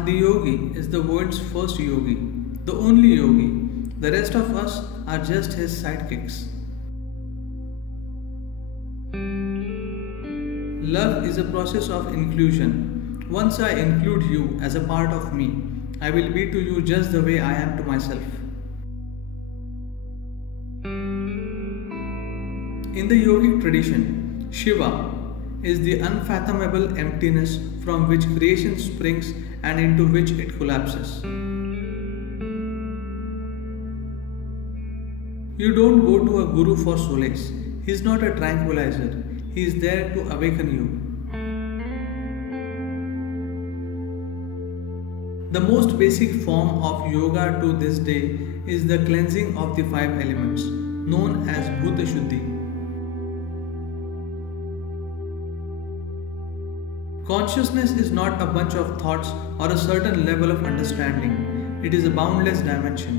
Adiyogi is the world's first yogi, the only yogi. The rest of us are just his sidekicks. Love is a process of inclusion. Once I include you as a part of me, I will be to you just the way I am to myself. In the yogic tradition, Shiva is the unfathomable emptiness from which creation springs and into which it collapses. You don't go to a guru for solace. He is not a tranquilizer. He is there to awaken you. The most basic form of yoga to this day is the cleansing of the five elements, known as Bhuta Shuddhi. Consciousness is not a bunch of thoughts or a certain level of understanding, it is a boundless dimension.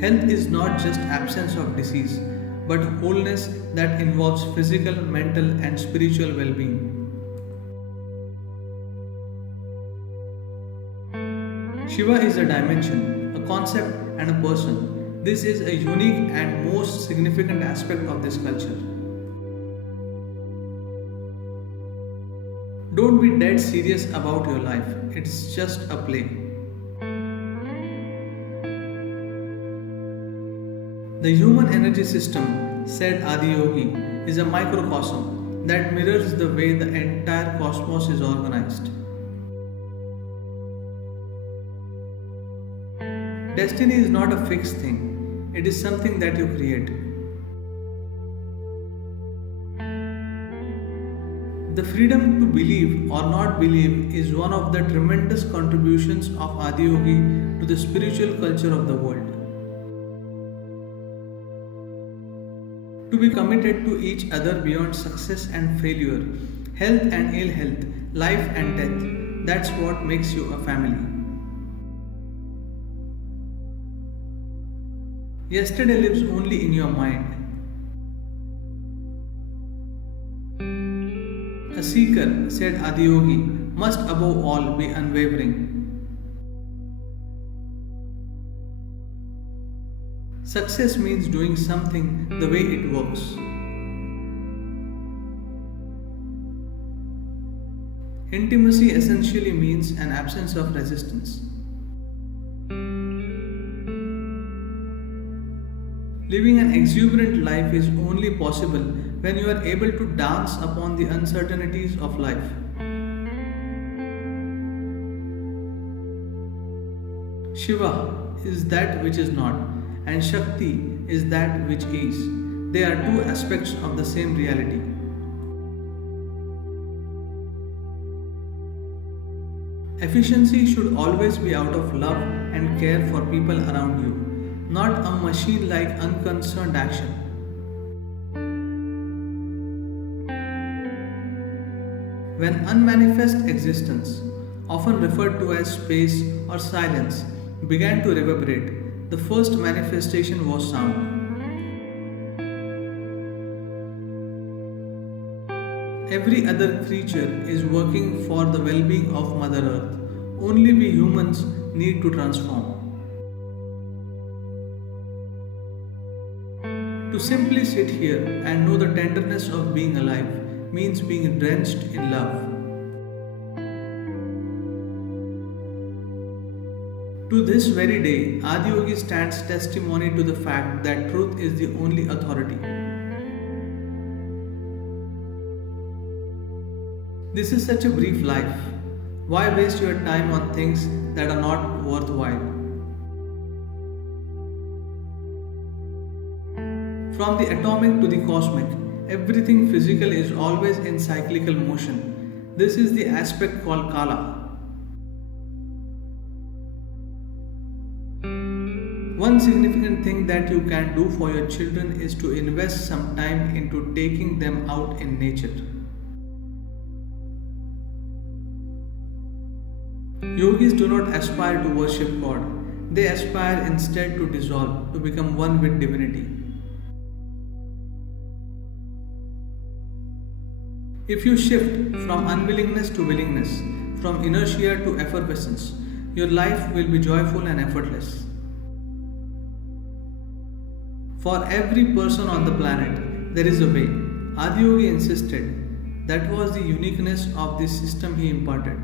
Health is not just absence of disease, but wholeness that involves physical, mental, and spiritual well being. Shiva is a dimension, a concept, and a person. This is a unique and most significant aspect of this culture. Don't be dead serious about your life, it's just a play. The human energy system, said Adiyogi, is a microcosm that mirrors the way the entire cosmos is organized. Destiny is not a fixed thing, it is something that you create. The freedom to believe or not believe is one of the tremendous contributions of Adiyogi to the spiritual culture of the world. To be committed to each other beyond success and failure, health and ill health, life and death, that's what makes you a family. Yesterday lives only in your mind. A seeker, said Adiyogi, must above all be unwavering. Success means doing something the way it works. Intimacy essentially means an absence of resistance. Living an exuberant life is only possible when you are able to dance upon the uncertainties of life. Shiva is that which is not, and Shakti is that which is. They are two aspects of the same reality. Efficiency should always be out of love and care for people around you, not a machine like unconcerned action. When unmanifest existence, often referred to as space or silence, began to reverberate, the first manifestation was sound. Every other creature is working for the well being of Mother Earth. Only we humans need to transform. To simply sit here and know the tenderness of being alive means being drenched in love. To this very day, Adiyogi stands testimony to the fact that truth is the only authority. This is such a brief life. Why waste your time on things that are not worthwhile? From the atomic to the cosmic, everything physical is always in cyclical motion. This is the aspect called Kala. One significant thing that you can do for your children is to invest some time into taking them out in nature. Yogis do not aspire to worship God, they aspire instead to dissolve, to become one with divinity. If you shift from unwillingness to willingness, from inertia to effervescence, your life will be joyful and effortless. For every person on the planet, there is a way. Adiyogi insisted that was the uniqueness of this system he imparted.